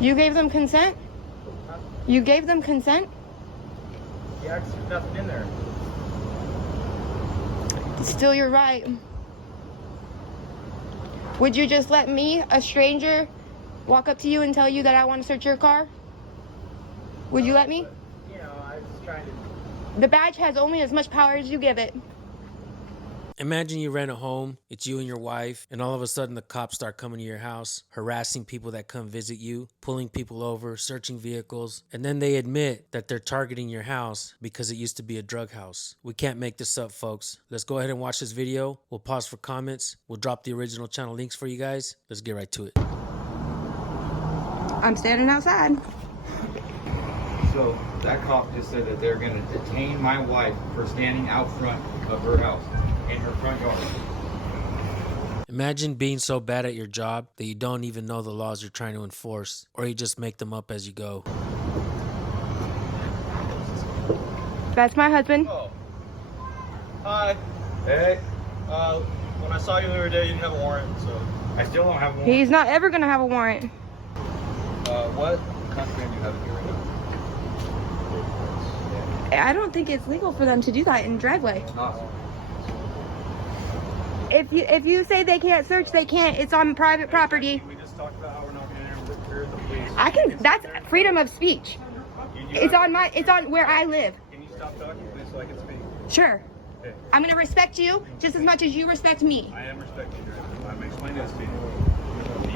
You gave them consent? Huh? You gave them consent? Yeah, there's nothing in there. Still, you're right. Would you just let me, a stranger, walk up to you and tell you that I want to search your car? Would you let me? But, I was trying to... The badge has only as much power as you give it. Imagine you rent a home, it's you and your wife, and all of a sudden the cops start coming to your house, harassing people that come visit you, pulling people over, searching vehicles, and then they admit that they're targeting your house because it used to be a drug house. We can't make this up, folks. Let's go ahead and watch this video. We'll pause for comments. We'll drop the original channel links for you guys. Let's get right to it. I'm standing outside. So that cop just said that they're going to detain my wife for standing out front of her house, in her front yard. Imagine being so bad at your job that you don't even know the laws you're trying to enforce, or you just make them up as you go. That's my husband. Oh. Hi. Hey, When I saw you the other day, you didn't have a warrant, so... I still don't have one. He's not ever gonna have a warrant. What country do you have here right now? I don't think it's legal for them to do that in driveway. Awesome. If you say they can't search, they can't. It's on private property. We just talked about how we're not going to interfere with the police. I can. That's freedom of speech. It's on where I live. Can you stop talking, please, so I can speak? Sure. Okay. I'm gonna respect you just as much as you respect me. I am respecting you. I'm explaining this to you.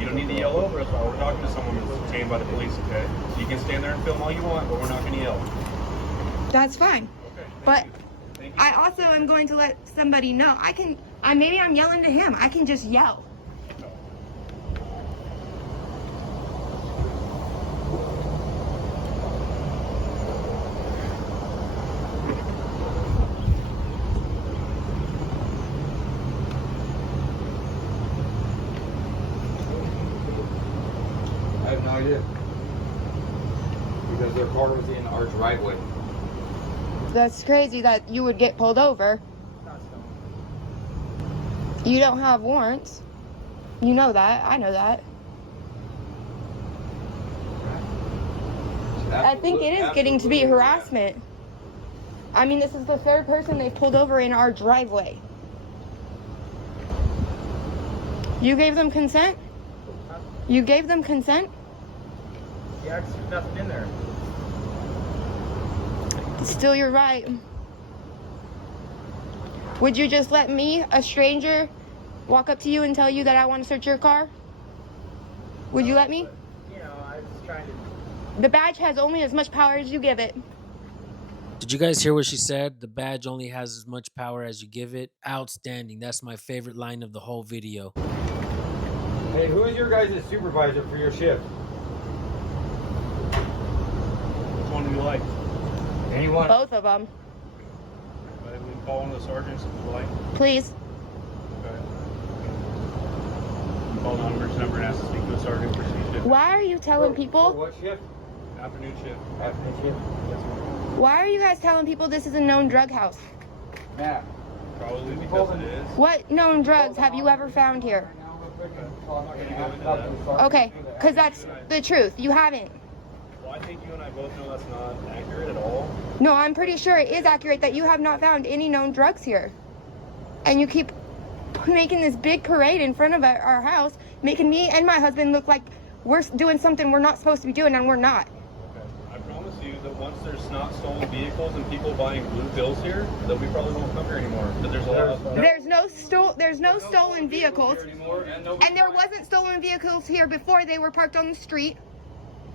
You don't need to yell over us while we're talking to someone who's detained by the police, okay? You can stand there and film all you want, but we're not going to yell. That's fine. Okay. But Thank you. I also am going to let somebody know. Maybe I'm yelling to him. I can just yell. I have no idea. Because their car was in our driveway. That's crazy that you would get pulled over. You don't have warrants. You know that. I know that. I think it is getting to be harassment. I mean, this is the third person they've pulled over in our driveway. You gave them consent? Huh? You gave them consent? Yeah, there's nothing in there. Still, you're right. Would you just let me, a stranger, walk up to you and tell you that I want to search your car? Would you let me? I was trying to... The badge has only as much power as you give it. Did you guys hear what she said? The badge only has as much power as you give it. Outstanding. That's my favorite line of the whole video. Hey, who is your guys' supervisor for your shift? Which one do you like? Anyone? Both of them. We can call one of the sergeants if you like. Please. Okay. You call the emergency number and ask to speak to a sergeant for C-shift. Why are you telling For people? what shift? Afternoon shift. Afternoon shift? Yes, ma'am. Why are you guys telling people this is a known drug house? Matt. Probably because it is. What known drugs have you ever found here? Okay, because that's the truth. You haven't. Well, I think you and I both know that's not accurate at all. No, I'm pretty sure it is accurate that you have not found any known drugs here. And you keep making this big parade in front of our house, making me and my husband look like we're doing something we're not supposed to be doing, and we're not. Okay. I promise you that once there's not stolen vehicles and people buying blue pills here, that we probably won't come here anymore. But there's a lot of... There's no stolen vehicles, and there wasn't stolen vehicles here before. They were parked on the street.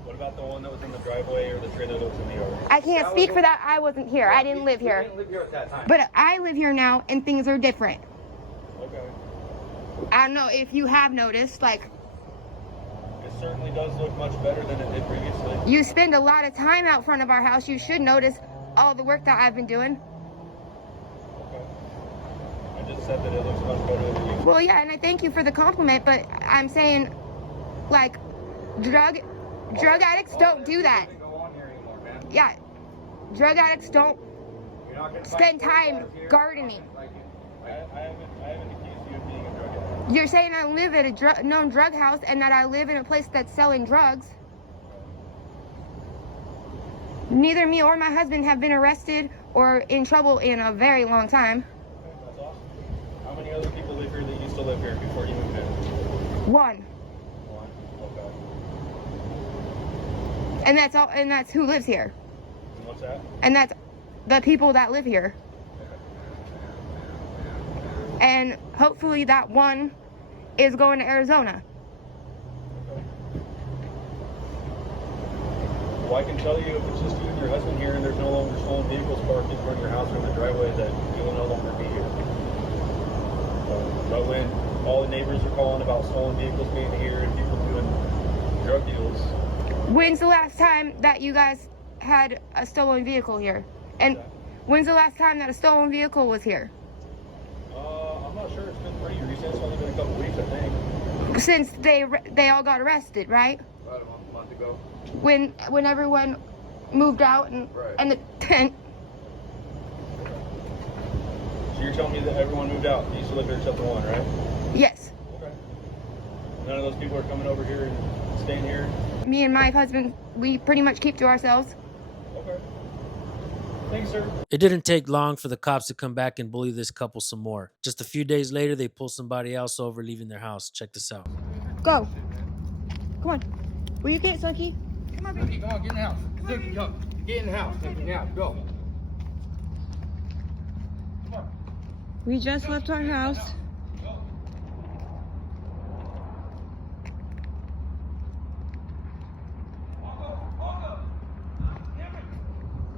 What about the one that was in the driveway or the trailer that was in the yard? I can't speak for that. I wasn't here. I didn't live here. We didn't live here at that time. But I live here now, and things are different. Okay. I don't know if you have noticed, like, It certainly does look much better than it did previously. you spend a lot of time out front of our house. You should notice all the work that I've been doing. Okay. I just said that it looks much better than you. Well, yeah, and I thank you for the compliment, but I'm saying, like, drug addicts don't do that. Go on here anymore, man. Yeah, drug addicts don't You're not gonna spend find time here. gardening. Like it. I haven't accused you of being a drug addict. You're saying I live at a known drug house and that I live in a place that's selling drugs. Neither me or my husband have been arrested or in trouble in a very long time. That's awesome. How many other people live here that used to live here before you moved in? One. One. Okay. And that's all, and that's who lives here. And what's that? And that's the people that live here. And hopefully that one is going to Arizona. Okay. Well, I can tell you if it's just you and your husband here and there's no longer stolen vehicles parked in front of your house or in the driveway, that you will no longer be here. But when all the neighbors are calling about stolen vehicles being here and people doing drug deals. When's the last time that you guys had a stolen vehicle here? And when's the last time that a stolen vehicle was here? I'm not sure. It's been pretty recent. It's only been a couple weeks, I think. Since they all got arrested, right? About a month ago. When everyone moved out and Right. and the tent. So you're telling me that everyone moved out? You used to live here except the one, right? Yes. Okay. None of those people are coming over here and staying here? Me and my husband, we pretty much keep to ourselves. Okay. Thanks, sir. It didn't take long for the cops to come back and bully this couple some more. Just a few days later, they pulled somebody else over leaving their house. Check this out. Go. Come on. Will you get Sunky? Come on, baby. Go on, get in the house. Cookie, go. Get in the house. Cookie, now, go. We just left our house.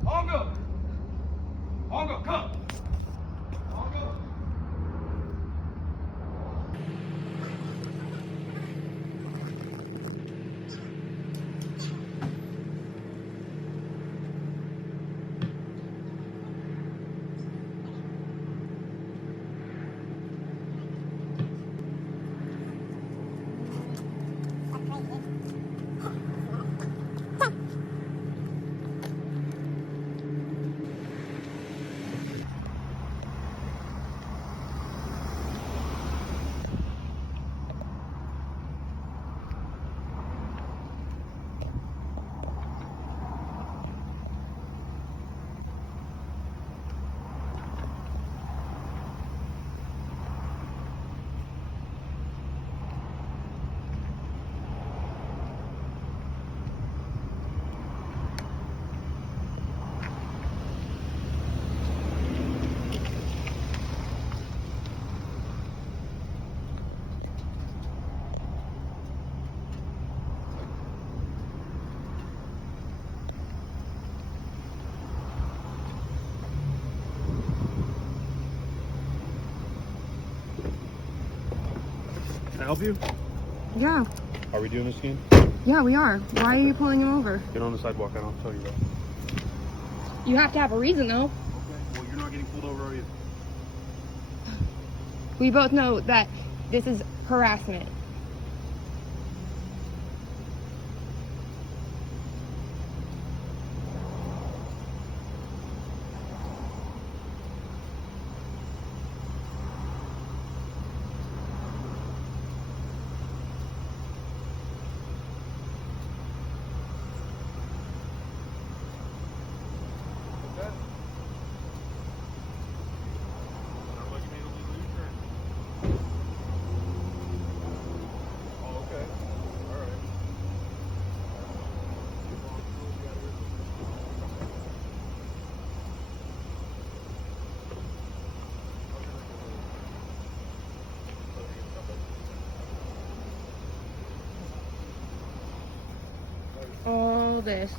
Hongo! Hongo, come! Hongo! Can I help you? Yeah. Are we doing this again? Yeah, we are. Why are you pulling him over? Get on the sidewalk and I'll tell you that. You have to have a reason, though. Okay. Well, you're not getting pulled over, are you? We both know that this is harassment. All this.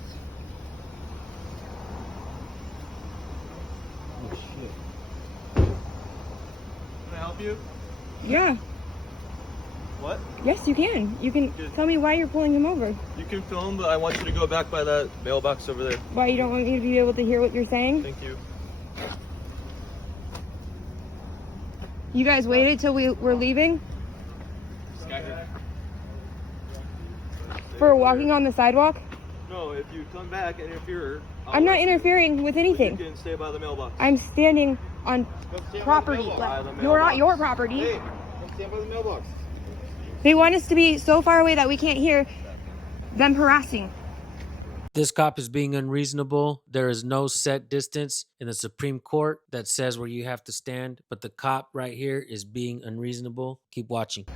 Oh, shit. Can I help you? Yeah. What? Yes, you can. You can Good. tell me why you're pulling him over. You can film, but I want you to go back by that mailbox over there. Why you don't want me to be able to hear what you're saying? Thank you. You guys waited till we were leaving This guy here. for walking on the sidewalk? No, if you come back and interfere, I'm not interfering with You anything. can stay by the mailbox. I'm standing on property. By the You're not mailbox. your property. Hey, come stand by the mailbox. They want us to be so far away that we can't hear them harassing. This cop is being unreasonable. There is no set distance in the Supreme Court that says where you have to stand, but the cop right here is being unreasonable. Keep watching.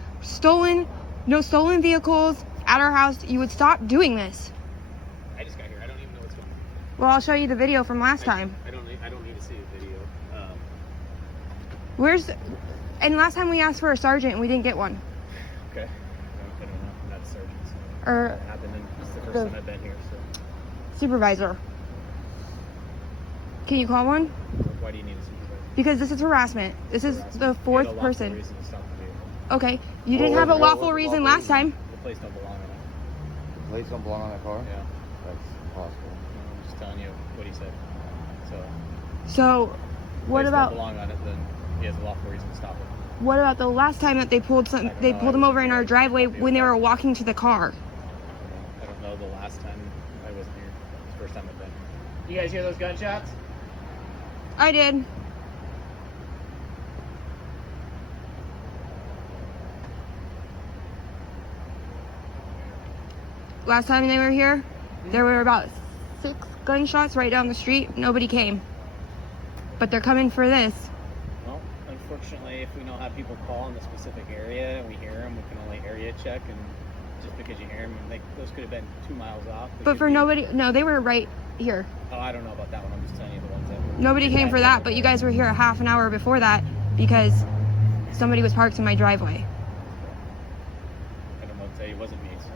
No stolen vehicles at our house. You would stop doing this. I just got here. I don't even know what's going on. Well, I'll show you the video from last time. I don't need to see a video. And last time we asked for a sergeant and we didn't get one. Okay. I don't know. I'm not a sergeant. So Or it happened, and it's the first time I've been here. So supervisor. Can you call one? why do you need a supervisor? Because this is harassment. This is the fourth You had a lawful person. reason to stop the vehicle. Okay. You didn't have a lawful reason last time. The plates don't belong on it. The plates don't belong on that car? Yeah. That's impossible. I'm just telling you what he said. So So, what plates about don't belong on it, then he has a lawful reason to stop it. what about the last time that they pulled them over in our driveway when they were walking to the car? I don't know the last time. I wasn't here. It's the first time I've been. You guys hear those gunshots? I did. Last time they were here, there were about 6 gunshots right down the street. Nobody came. But they're coming for this. Well, unfortunately, if we don't have people call in the specific area and we hear them, we can only area check. And just because you hear them, those could have been 2 miles off. But for nobody, no, they were right here. Oh, I don't know about that one. I'm just telling you the ones that were. Nobody came for that, but you guys were here a half an hour before that because somebody was parked in my driveway. I don't know what to tell you. It wasn't me. So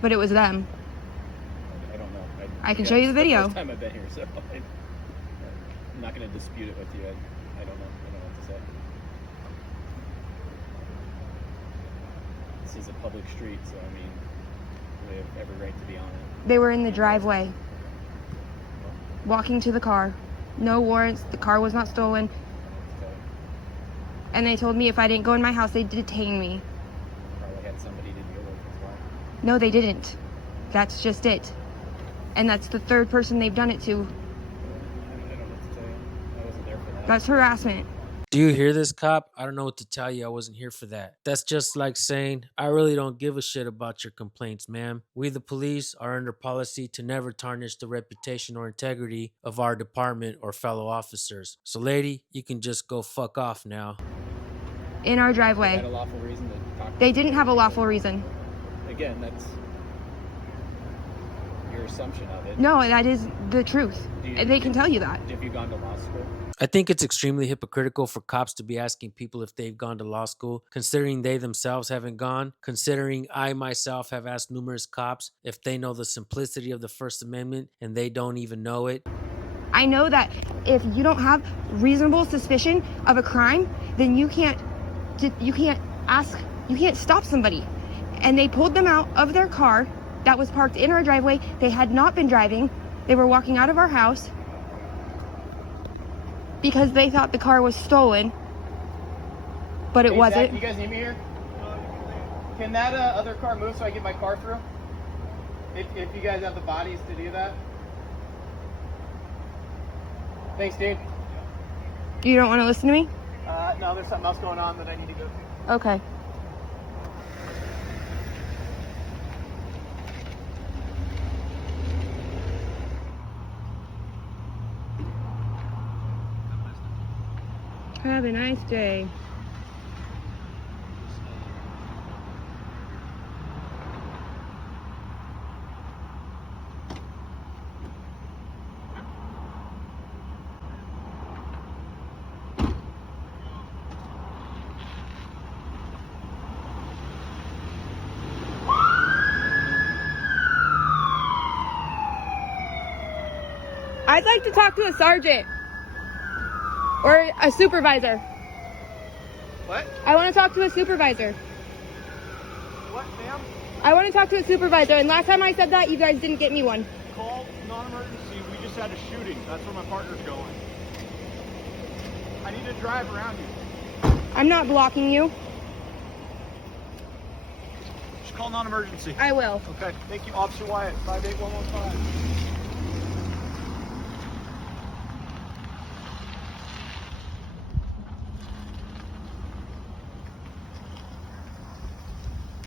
But it was them. I don't know. I can show you the video. It's the first time I've been here, so I'm not going to dispute it with you. I don't know. I don't know what to say. This is a public street, so I mean, we have every right to be on it. They were in the driveway, walking to the car. No warrants. The car was not stolen. And they told me if I didn't go in my house, they'd detain me. Probably had somebody to deal with as well. No, they didn't. That's just it. And that's the third person they've done it to. I don't know what to tell you. I wasn't there for that. That's harassment. Do you hear this, cop? I don't know what to tell you. I wasn't here for that. That's just like saying, I really don't give a shit about your complaints, ma'am. We, the police, are under policy to never tarnish the reputation or integrity of our department or fellow officers. So, lady, you can just go fuck off now. In our driveway. They had a lawful reason to talk. They didn't have a lawful reason. Again, that's your assumption of it. No, that is the truth. They can tell you that. Have you gone to law school? I think it's extremely hypocritical for cops to be asking people if they've gone to law school, considering they themselves haven't gone, considering I myself have asked numerous cops if they know the simplicity of the First Amendment and they don't even know it. I know that if you don't have reasonable suspicion of a crime, then you can't stop somebody. And they pulled them out of their car that was parked in our driveway. They had not been driving. They were walking out of our house because they thought the car was stolen, but it wasn't. Zach, you guys need me here? Can that other car move so I get my car through? If you guys have the bodies to do that. Thanks, Dave. You don't want to listen to me? No, there's something else going on that I need to go to. Okay. Have a nice day. I'd like to talk to a sergeant or a supervisor. What? I want to talk to a supervisor. What, ma'am? I want to talk to a supervisor, and last time I said that, you guys didn't get me one. Call non-emergency. We just had a shooting. That's where my partner's going. I need to drive around you. I'm not blocking you. Just call non-emergency. I will. Okay. Thank you, Officer Wyatt. 58115.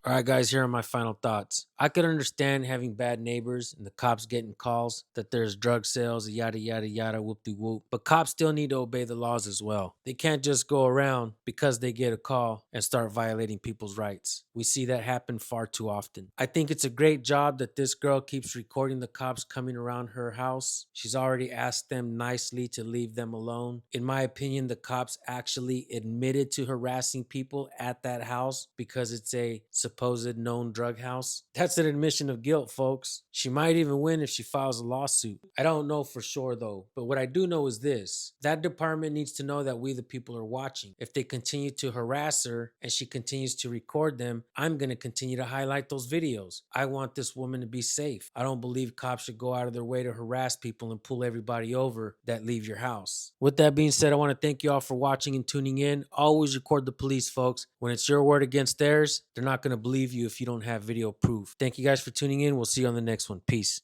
All right, guys, here are my final thoughts. I could understand having bad neighbors and the cops getting calls that there's drug sales, yada, yada, yada, whoop-de-whoop. But cops still need to obey the laws as well. They can't just go around because they get a call and start violating people's rights. We see that happen far too often. I think it's a great job that this girl keeps recording the cops coming around her house. She's already asked them nicely to leave them alone. In my opinion, the cops actually admitted to harassing people at that house because it's a supposed known drug house. That's an admission of guilt, folks. She might even win if she files a lawsuit. I don't know for sure though, but what I do know is this: that department needs to know that we the people are watching. If they continue to harass her and she continues to record them, I'm going to continue to highlight those videos. I want this woman to be safe. I don't believe cops should go out of their way to harass people and pull everybody over that leave your house. With that being said, I want to thank you all for watching and tuning in. Always record the police, folks. When it's your word against theirs, they're not going to believe you if you don't have video proof. Thank you guys for tuning in. We'll see you on the next one. Peace.